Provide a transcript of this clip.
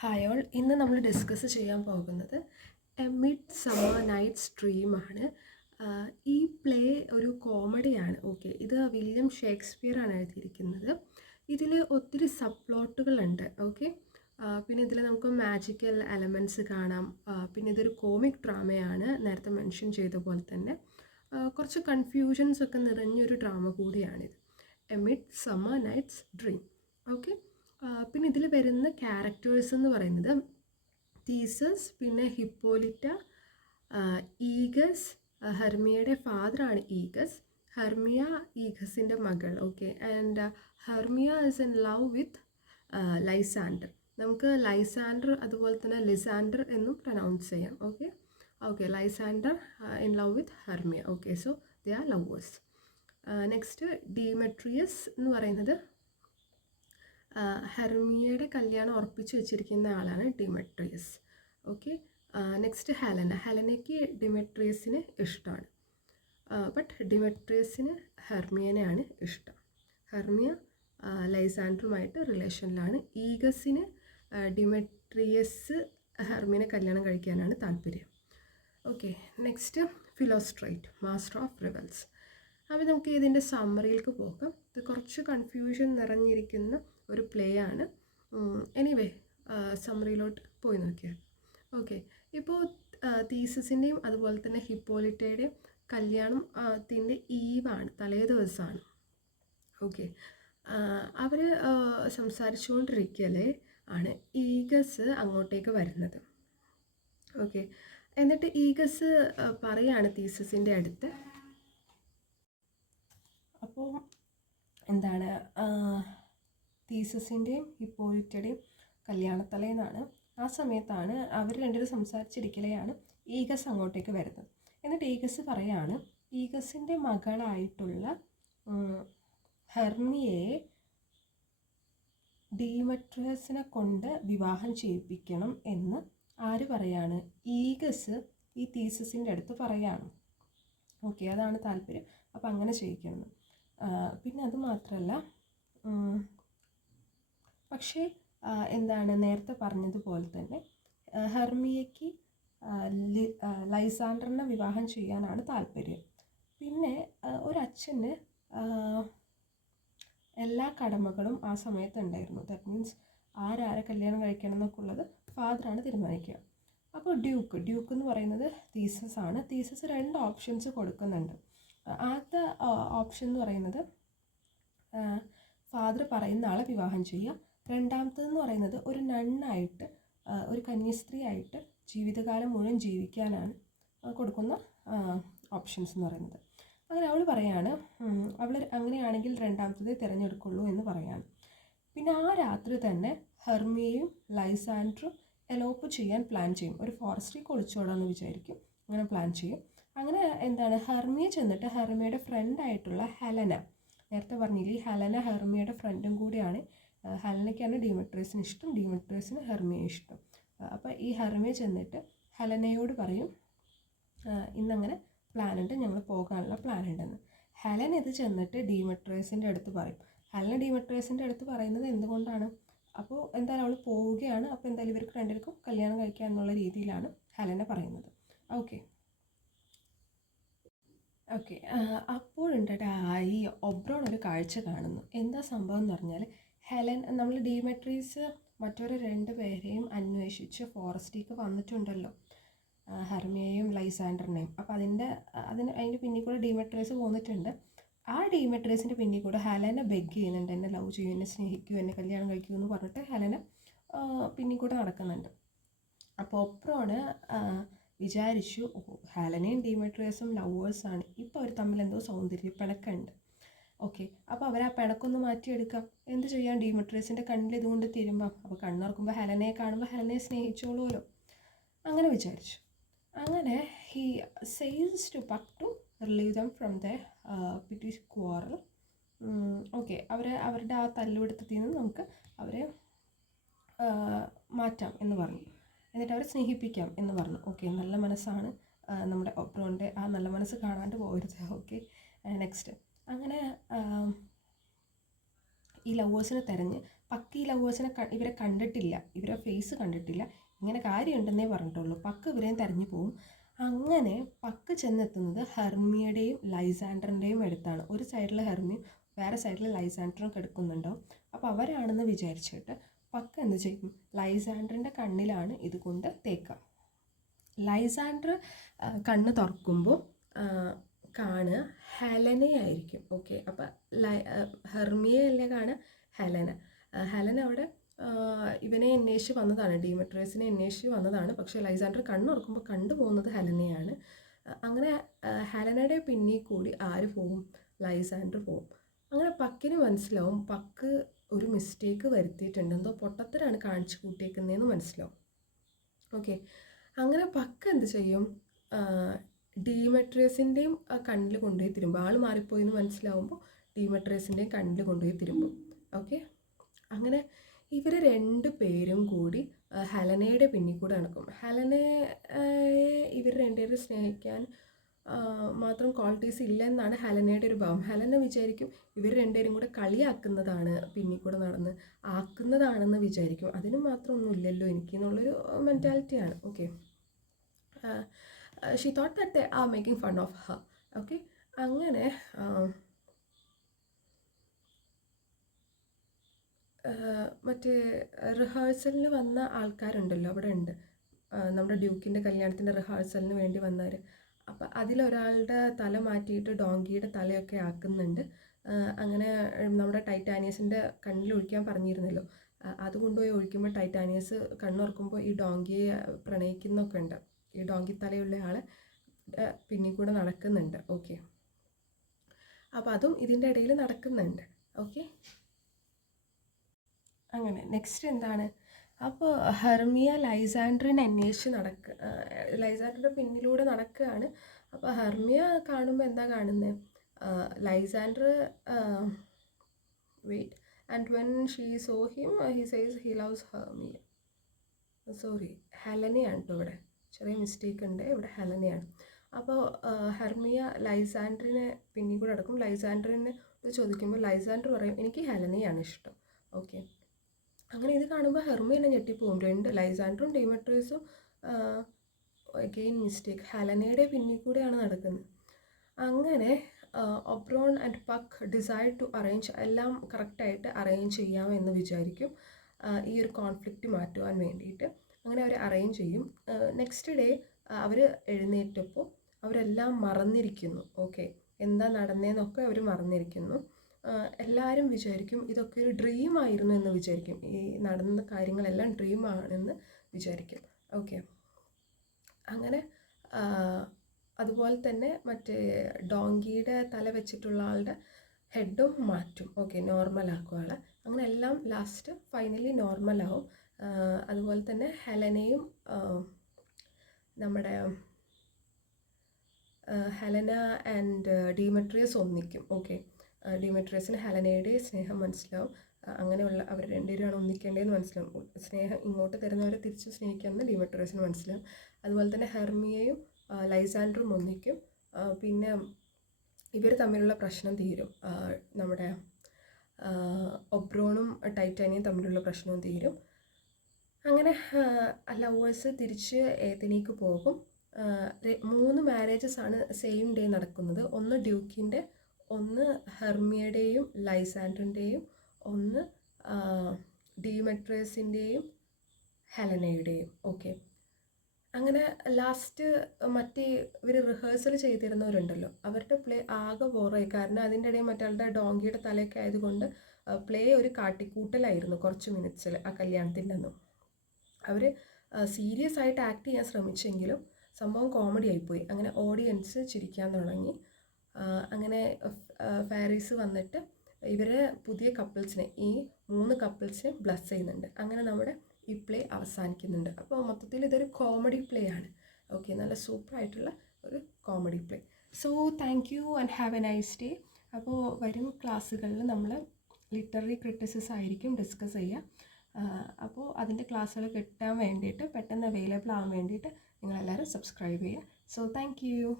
Hi all, ഇന്ന് നമ്മൾ discuss ചെയ്യാൻ പോകുന്നത് A Midsummer Night's Dream ആണ്. ഈ പ്ലേ ഒരു കോമഡിയാണ്. ഓക്കെ, ഇത് വില്യം ഷേക്സ്പിയർ ആണ് എഴുതിയിരിക്കുന്നത്. ഇതിൽ ഒത്തിരി സബ് പ്ലോട്ടുകളുണ്ട്. ഓക്കെ, പിന്നെ ഇതിൽ നമുക്ക് മാജിക്കൽ എലമെൻറ്റ്സ് കാണാം. പിന്നെ ഇതൊരു കോമിക് ഡ്രാമയാണ്, നേരത്തെ മെൻഷൻ ചെയ്ത പോലെ തന്നെ. കുറച്ച് കൺഫ്യൂഷൻസ് ഒക്കെ നിറഞ്ഞൊരു ഡ്രാമ കൂടിയാണിത്, A Midsummer Night's Dream. Okay, പിന്നെ ഇതിൽ വരുന്ന ക്യാരക്ടേഴ്സ് എന്ന് പറയുന്നത് തീസസ്, പിന്നെ ഹിപ്പോലിറ്റ, ഈഗസ്. ഹെർമിയയുടെ ഫാദറാണ് ഈഗസ്. ഹെർമിയ ഈഗസിൻ്റെ മകൾ. Okay, and Hermia is in love with Lysander. നമുക്ക് ലൈസാൻഡർ അതുപോലെ തന്നെ ലിസാൻഡർ എന്നും പ്രൊനൗൺസ് ചെയ്യാം. Okay okay Lysander in love with Hermia. Okay, so they are lovers. Next Demetrius എന്ന് പറയുന്നത് ഹെർമിയയുടെ കല്യാണം ഉറപ്പിച്ച് വെച്ചിരിക്കുന്ന ആളാണ് ഡിമെട്രിയസ്. ഓക്കെ, നെക്സ്റ്റ് ഹെലനയ്ക്ക് ഡിമെട്രിയസിന് ഇഷ്ടമാണ്. ബട്ട് ഡിമെട്രിയസിന് ഹെർമിയനെയാണ് ഇഷ്ടം. ഹെർമിയ ലൈസാൻഡറുമായിട്ട് റിലേഷനിലാണ്. ഈഗസിന് ഡിമെട്രിയസ് ഹെർമിയനെ കല്യാണം കഴിക്കാനാണ് താല്പര്യം. Okay, next Philostrate, master of revels. അപ്പോൾ നമുക്ക് ഇതിൻ്റെ സമ്മറിയിലേക്ക് പോകാം. ഇത് കുറച്ച് കൺഫ്യൂഷൻ നിറഞ്ഞിരിക്കുന്ന ഒരു പ്ലേ ആണ്. എനിവേ, സമ്മറിയിലോട്ട് പോയി നോക്കിയാൽ. ഓക്കെ, ഇപ്പോൾ തീസസിൻ്റെയും അതുപോലെ തന്നെ ഹിപ്പോലിറ്റയുടെയും കല്യാണം ത്തിൻ്റെ ഈവാണ്, തലേ ദിവസമാണ്. ഓക്കെ, അവർ സംസാരിച്ചുകൊണ്ടിരിക്കലേ ആണ് ഈഗസ് അങ്ങോട്ടേക്ക് വരുന്നത്. ഓക്കെ, എന്നിട്ട് ഈഗസ് പറയാണ് തീസസിൻ്റെ അടുത്ത്, അപ്പോൾ എന്താണ്, തീസസിൻ്റെയും ഹിപ്പോലിറ്റയുടെയും കല്യാണത്തലേന്നാണ്. ആ സമയത്താണ് അവർ രണ്ടുപേരും സംസാരിച്ചിരിക്കലെയാണ് ഈഗസ് അങ്ങോട്ടേക്ക് വരുന്നത്. എന്നിട്ട് ഈഗസ് പറയാണ്, ഈഗസിൻ്റെ മകളായിട്ടുള്ള ഹെർമിയയെ ഡീമെട്രിയസിനെ കൊണ്ട് വിവാഹം ചെയ്യിപ്പിക്കണം എന്ന് ആര് പറയാണ്? ഈഗസ് ഈ തീസസിൻ്റെ അടുത്ത് പറയാണ്. ഓക്കെ, അതാണ് താല്പര്യം. അപ്പം അങ്ങനെ ചെയ്യിക്കണം. പിന്നെ അത് മാത്രമല്ല, പക്ഷേ എന്താണ്, നേരത്തെ പറഞ്ഞതുപോലെ തന്നെ ഹെർമിയയ്ക്ക് ലൈസാൻഡറിനെ വിവാഹം ചെയ്യാനാണ് താല്പര്യം. പിന്നെ ഒരച്ഛന് എല്ലാ കടമകളും ആ സമയത്ത് ഉണ്ടായിരുന്നു. ദാറ്റ് മീൻസ് ആരാരെ കല്യാണം കഴിക്കണം എന്നൊക്കെ ഉള്ളത് ഫാദറാണ് തീരുമാനിക്കുക. അപ്പോൾ ഡ്യൂക്ക് എന്ന് പറയുന്നത് തീസസ് ആണ്. തീസസ് 2 ഓപ്ഷൻസ് കൊടുക്കുന്നുണ്ട്. ആദ്യത്തെ ഓപ്ഷൻ എന്ന് പറയുന്നത് ഫാദർ പറയുന്ന ആളെ വിവാഹം ചെയ്യുക. രണ്ടാമത്തേതെന്ന് പറയുന്നത് ഒരു നണ്ണായിട്ട്, ഒരു കന്യാസ്ത്രീ ആയിട്ട് ജീവിതകാലം മുഴുവൻ ജീവിക്കാനാണ് കൊടുക്കുന്ന ഓപ്ഷൻസ് എന്ന് പറയുന്നത്. അങ്ങനെ അവൾ പറയാണ്, അവൾ അങ്ങനെയാണെങ്കിൽ രണ്ടാമത്തതേ തിരഞ്ഞെടുക്കുള്ളൂ എന്ന് പറയാണ്. പിന്നെ ആ രാത്രി തന്നെ ഹെർമിയയും ലൈസാൻഡറും എലോപ്പ് ചെയ്യാൻ പ്ലാൻ ചെയ്യും. ഒരു ഫോറസ്റ്റിലേക്ക് ഒളിച്ചോടാന്ന് വിചാരിക്കും. അങ്ങനെ പ്ലാൻ ചെയ്യും. അങ്ങനെ എന്താണ്, ഹെർമിയ ചെന്നിട്ട് ഹെർമിയയുടെ ഫ്രണ്ടായിട്ടുള്ള ഹെലന, നേരത്തെ പറഞ്ഞില്ലേ ഹെലന ഹെർമിയയുടെ ഫ്രണ്ടും കൂടിയാണ്. ഹെലനയ്ക്കാണ് ഡീമെട്രിയസിന് ഇഷ്ടം, ഡീമെട്രിയസിന് ഹെർമിയെ ഇഷ്ടം. അപ്പോൾ ഈ ഹെർമിയ ചെന്നിട്ട് ഹെലനയോട് പറയും, ഇന്നങ്ങനെ പ്ലാനുണ്ട്, ഞങ്ങൾ പോകാനുള്ള പ്ലാൻ ഉണ്ടെന്ന്. ഹെലൻ ഇത് ചെന്നിട്ട് ഡീമെട്രിയസിൻ്റെ അടുത്ത് പറയും. ഹെലന ഡീമെട്രിയസിൻ്റെ അടുത്ത് പറയുന്നത് എന്തുകൊണ്ടാണ്? അപ്പോൾ എന്തായാലും അവൾ പോവുകയാണ്, അപ്പോൾ എന്തായാലും ഇവർക്ക് രണ്ടുപേർക്കും കല്യാണം കഴിക്കുക എന്നുള്ള രീതിയിലാണ് ഹെലന പറയുന്നത്. ഓക്കെ ഓക്കെ അപ്പോഴുണ്ടടാ ഈ ഒബ്രോൺ ഒരു കാഴ്ച കാണുന്നു. എന്താ സംഭവം എന്ന് പറഞ്ഞാൽ, ഹെലൻ, നമ്മൾ ഡീമെട്രീസ് മറ്റൊരു 2 പേരെയും അന്വേഷിച്ച് ഫോറസ്റ്റിലേക്ക് വന്നിട്ടുണ്ടല്ലോ, ഹെർമിയയും ലൈസാൻഡറിനെയും. അപ്പോൾ അതിൻ്റെ പിന്നിൽ കൂടെ ഡീമെട്രീസ് പോന്നിട്ടുണ്ട്. ആ ഡീമെട്രീസിൻ്റെ പിന്നിൽ കൂടെ ഹെലന ബെഗ് ചെയ്യുന്നുണ്ട്, എന്നെ ലവ് ചെയ്യും, എന്നെ സ്നേഹിക്കൂ, എന്നെ കല്യാണം കഴിക്കൂ എന്ന് പറഞ്ഞിട്ട് ഹെലന പിന്നിൽ കൂടെ നടക്കുന്നുണ്ട്. അപ്പോൾ ഒബ്രോണ് വിചാരിച്ചു, ഹെലനയും ഡീമെട്രിയസും ലവേഴ്സാണ്, ഇപ്പോൾ അവർ തമ്മിൽ എന്തോ സൗന്ദര്യ പിണക്കുണ്ട്. ഓക്കെ, അപ്പോൾ അവർ ആ പിണക്കൊന്ന് മാറ്റിയെടുക്കാം. എന്ത് ചെയ്യാം, ഡീമെട്രിയസിൻ്റെ കണ്ണിൽ ഇതുകൊണ്ട് തിരുമ്പാം. അപ്പോൾ കണ്ണുറക്കുമ്പോൾ ഹെലനയെ കാണുമ്പോൾ ഹെലനയെ സ്നേഹിച്ചോളൂല്ലോ, അങ്ങനെ വിചാരിച്ചു. അങ്ങനെ he sails to Puck to relieve them from the petty quarrel. Okay, അവരുടെ ആ തല്ലുപിടുത്തത്തിൽ നിന്ന് നമുക്ക് അവരെ മാറ്റാം എന്ന് പറഞ്ഞു. എന്നിട്ട് അവരെ സ്നേഹിപ്പിക്കാം എന്ന് പറഞ്ഞു. ഓക്കെ, നല്ല മനസ്സാണ് നമ്മുടെ ഒബ്രോൻ്റെ. ആ നല്ല മനസ്സ് കാണാണ്ട് പോകരുത്. ഓക്കെ, നെക്സ്റ്റ് അങ്ങനെ ഈ ലവേഴ്സിനെ തിരഞ്ഞ് പക്ക് ഈ ലവേഴ്സിനെ ഇവരെ കണ്ടിട്ടില്ല, ഇവരെ ഫേസ് കണ്ടിട്ടില്ല, ഇങ്ങനെ കാര്യമുണ്ടെന്നേ പറഞ്ഞിട്ടുള്ളൂ. പക്ക് ഇവരെയും തെരഞ്ഞു പോവും. അങ്ങനെ പക്ക് ചെന്നെത്തുന്നത് ഹെർമിയയുടെയും ലൈസാൻഡറിൻ്റെയും അടുത്താണ്. ഒരു സൈഡിൽ ഹെർമിയും വേറെ സൈഡിൽ ലൈസാൻഡറും കിടക്കുന്നുണ്ടാവും. അപ്പോൾ അവരാണെന്ന് വിചാരിച്ചിട്ട് പക്ക് എന്ത് ചെയ്യും, ലൈസാൻഡറിൻ്റെ കണ്ണിലാണ് ഇതുകൊണ്ട് തേക്കുക. ലൈസാൻഡർ കണ്ണ് തുറക്കുമ്പോൾ കാണുക ഹെലനയായിരിക്കും. ഓക്കെ, അപ്പോൾ ഹെർമിയെ അല്ലേ കാണുക, ഹെലന അവിടെ ഇവനെ അന്വേഷിച്ച് വന്നതാണ്, ഡീമെട്രിയസിനെ അന്വേഷിച്ച് വന്നതാണ്. പക്ഷേ ലൈസാൻഡർ കണ്ണ് തുറക്കുമ്പോൾ കണ്ടുപോകുന്നത് ഹെലനയാണ്. അങ്ങനെ ഹെലനയുടെ പിന്നിൽ കൂടി ആര് പോവും, ലൈസാൻഡർ പോവും. അങ്ങനെ പക്കിന് മനസ്സിലാവും പക്ക് ഒരു മിസ്റ്റേക്ക് വരുത്തിയിട്ടുണ്ട്, എന്തോ പൊട്ടത്തരാണ് കാണിച്ചു കൂട്ടിയേക്കുന്നതെന്ന് മനസ്സിലാവും. ഓക്കെ, അങ്ങനെ പക്ക് എന്ത് ചെയ്യും, ഡീമെട്രിയസിൻ്റെയും കണ്ണിൽ കൊണ്ടുപോയി തിരുമ്പും. ആൾ മാറിപ്പോയി എന്ന് മനസ്സിലാവുമ്പോൾ ഡീമെട്രിയസിൻ്റെയും കണ്ണിൽ കൊണ്ടുപോയി തിരുമ്പും. ഓക്കെ, അങ്ങനെ ഇവർ 2 പേരും കൂടി ഹെലനയുടെ പിന്നിൽ കൂടെ നടക്കും. ഹെലനയെ ഇവർ 2 പേരും സ്നേഹിക്കാൻ മാത്രം ക്വാളിറ്റീസ് ഇല്ലെന്നാണ് ഹെലനയുടെ ഒരു ഭാവം. ഹെലന വിചാരിക്കും ഇവർ 2 പേരും കൂടെ കളിയാക്കുന്നതാണ്, പിന്നിൽ കൂടെ നടന്ന് ആക്കുന്നതാണെന്ന് വിചാരിക്കും. അതിന് മാത്രം ഒന്നും ഇല്ലല്ലോ എനിക്ക് എന്നുള്ളൊരു മെൻറ്റാലിറ്റിയാണ്. Okay, she thought that they are making fun of her. Okay, അങ്ങനെ മറ്റേ റിഹേഴ്സലിന് വന്ന ആൾക്കാരുണ്ടല്ലോ, അവിടെ ഉണ്ട് നമ്മുടെ ഡ്യൂക്കിൻ്റെ കല്യാണത്തിൻ്റെ റിഹേഴ്സലിന് വേണ്ടി വന്നവർ. അപ്പം അതിലൊരാളുടെ തല മാറ്റിയിട്ട് ഡോങ്കിയുടെ തലയൊക്കെ ആക്കുന്നുണ്ട്. അങ്ങനെ നമ്മുടെ ടൈറ്റാനിയസിൻ്റെ കണ്ണിൽ ഒഴിക്കാൻ പറഞ്ഞിരുന്നല്ലോ, അത് കൊണ്ടുപോയി ഒഴിക്കുമ്പോൾ ടൈറ്റാനിയസ് കണ്ണുറക്കുമ്പോൾ ഈ ഡോങ്കിയെ പ്രണയിക്കുന്നൊക്കെ ഉണ്ട്. ഈ ഡോങ്കി തലയുള്ള ആളെ പിന്നിൽ കൂടെ നടക്കുന്നുണ്ട്. ഓക്കെ, അപ്പോൾ അതും ഇതിൻ്റെ ഇടയിൽ നടക്കുന്നുണ്ട്. ഓക്കെ, അങ്ങനെ നെക്സ്റ്റ് എന്താണ്, അപ്പോൾ ഹെർമിയ ലൈസാൻഡറിനെ അന്വേഷിച്ച് ലൈസാൻഡറിൻ്റെ പിന്നിലൂടെ നടക്കുകയാണ്. അപ്പോൾ ഹെർമിയ കാണുമ്പോൾ എന്താ കാണുന്നത്, Lysander wait and when she saw him he says he loves Hermia. Sorry, ഹെലനയാണ് കേട്ടോ, ഇവിടെ ചെറിയ മിസ്റ്റേക്ക് ഉണ്ട്, ഇവിടെ ഹെലനയാണ്. അപ്പോൾ ഹെർമിയ ലൈസാൻഡറിനെ പിന്നിൽ കൂടെ നടക്കും. ലൈസാൻഡറിനെ ചോദിക്കുമ്പോൾ ലൈസാൻഡർ പറയും എനിക്ക് ഹെലനയാണ് ഇഷ്ടം. ഓക്കെ, അങ്ങനെ ഇത് കാണുമ്പോൾ ഹെർമിയ തന്നെ ഞെട്ടിപ്പോവും. 2 ലൈസാൻഡറും ഡീമെട്രിയസും അഗെയിൻ മിസ്റ്റേക്ക്, ഹെലനയുടെ പിന്നിൽ കൂടെയാണ് നടക്കുന്നത്. അങ്ങനെ Oberon and Puck decide to arrange, എല്ലാം കറക്റ്റായിട്ട് അറേഞ്ച് ചെയ്യാമെന്ന് വിചാരിക്കും ഈ ഒരു കോൺഫ്ലിക്റ്റ് മാറ്റുവാൻ വേണ്ടിയിട്ട്. അങ്ങനെ അവർ അറേഞ്ച് ചെയ്യും. നെക്സ്റ്റ് ഡേ അവർ എഴുന്നേറ്റപ്പോൾ അവരെല്ലാം മറന്നിരിക്കുന്നു. ഓക്കെ, എന്താ നടന്നതെന്നൊക്കെ അവർ മറന്നിരിക്കുന്നു. എല്ലാവരും വിചാരിക്കും ഇതൊക്കെ ഒരു ഡ്രീം ആയിരുന്നു എന്ന് വിചാരിക്കും, ഈ നടന്ന കാര്യങ്ങളെല്ലാം ഡ്രീം ആണെന്ന് വിചാരിക്കും. ഓക്കെ, അങ്ങനെ അതുപോലെ തന്നെ മറ്റേ ഡോങ്കിയുടെ തല വെച്ചിട്ടുള്ള ആളുടെ ഹെഡും മാറ്റും. ഓക്കെ, നോർമലാക്കും ആളെ. അങ്ങനെ എല്ലാം ലാസ്റ്റ് ഫൈനലി നോർമലാവും. അതുപോലെ തന്നെ ഹെലനയും നമ്മുടെ ഹെലന ആൻഡ് ഡീമെട്രിയസ് ഒന്നിക്കും. ഓക്കെ, ഡീമെട്രിയസിന് ഹെലനയുടെ സ്നേഹം മനസ്സിലാവും. അങ്ങനെയുള്ള അവർ 2 പേരാണ് ഒന്നിക്കേണ്ടതെന്ന് മനസ്സിലാവും. സ്നേഹം ഇങ്ങോട്ട് തരുന്നവരെ തിരിച്ച് സ്നേഹിക്കാമെന്ന് ഡീമെട്രിയസിന് മനസ്സിലാവും. അതുപോലെ തന്നെ ഹെർമിയയും ലൈസാൻഡറും ഒന്നിക്കും. പിന്നെ ഇവർ തമ്മിലുള്ള പ്രശ്നം തീരും. നമ്മുടെ ഒബ്രോണും ടൈറ്റാനിയും തമ്മിലുള്ള പ്രശ്നവും തീരും. അങ്ങനെ ലവേഴ്സ് തിരിച്ച് ഏതനിക്ക് പോകും. 3 മാരേജസ് ആണ് സെയിം ഡേ നടക്കുന്നത്. ഒന്ന് ഡ്യൂക്കിൻ്റെ, ഒന്ന് ഹെർമിയയുടെയും ലൈസാൻഡറിൻ്റെയും, ഒന്ന് ഡീമെട്രിയസിൻ്റെയും ഹെലനയുടെയും. ഓക്കെ, അങ്ങനെ ലാസ്റ്റ് മറ്റേ ഇവർ റിഹേഴ്സൽ ചെയ്തിരുന്നവരുണ്ടല്ലോ അവരുടെ പ്ലേ ആകെ ബോറായി. കാരണം അതിൻ്റെ ഇടയിൽ മറ്റാളുടെ ഡോങ്കിയുടെ തലയൊക്കെ ആയതുകൊണ്ട് പ്ലേ ഒരു കാട്ടിക്കൂട്ടലായിരുന്നു കുറച്ച് മിനിറ്റ്സിൽ ആ കല്യാണത്തിൻ്റെ അന്നും. അവർ സീരിയസ് ആയിട്ട് ആക്ട് ചെയ്യാൻ ശ്രമിച്ചെങ്കിലും സംഭവം കോമഡി ആയിപ്പോയി. അങ്ങനെ ഓഡിയൻസ് ചിരിക്കാൻ തുടങ്ങി. അങ്ങനെ ഫാരീസ് വന്നിട്ട് ഇവരെ പുതിയ കപ്പിൾസിനെ, ഈ 3 കപ്പിൾസിനെ ബ്ലസ് ചെയ്യുന്നുണ്ട്. അങ്ങനെ നമ്മുടെ ഈ പ്ലേ അവസാനിക്കുന്നുണ്ട്. അപ്പോൾ മൊത്തത്തിൽ ഇതൊരു കോമഡി പ്ലേ ആണ്. ഓക്കെ, നല്ല സൂപ്പറായിട്ടുള്ള ഒരു comedy play. So thank you and have A nice day. അപ്പോൾ വരും ക്ലാസ്സുകളിൽ നമ്മൾ ലിറ്റററി ക്രിറ്റിസിസം ആയിരിക്കും ഡിസ്കസ് ചെയ്യുക. അപ്പോൾ അതിൻ്റെ ക്ലാസ്സുകൾ കിട്ടാൻ വേണ്ടിയിട്ട് പെട്ടെന്ന് അവൈലബിൾ ആവാൻ വേണ്ടിയിട്ട് നിങ്ങളെല്ലാവരും സബ്സ്ക്രൈബ് ചെയ്യുക. So thank you.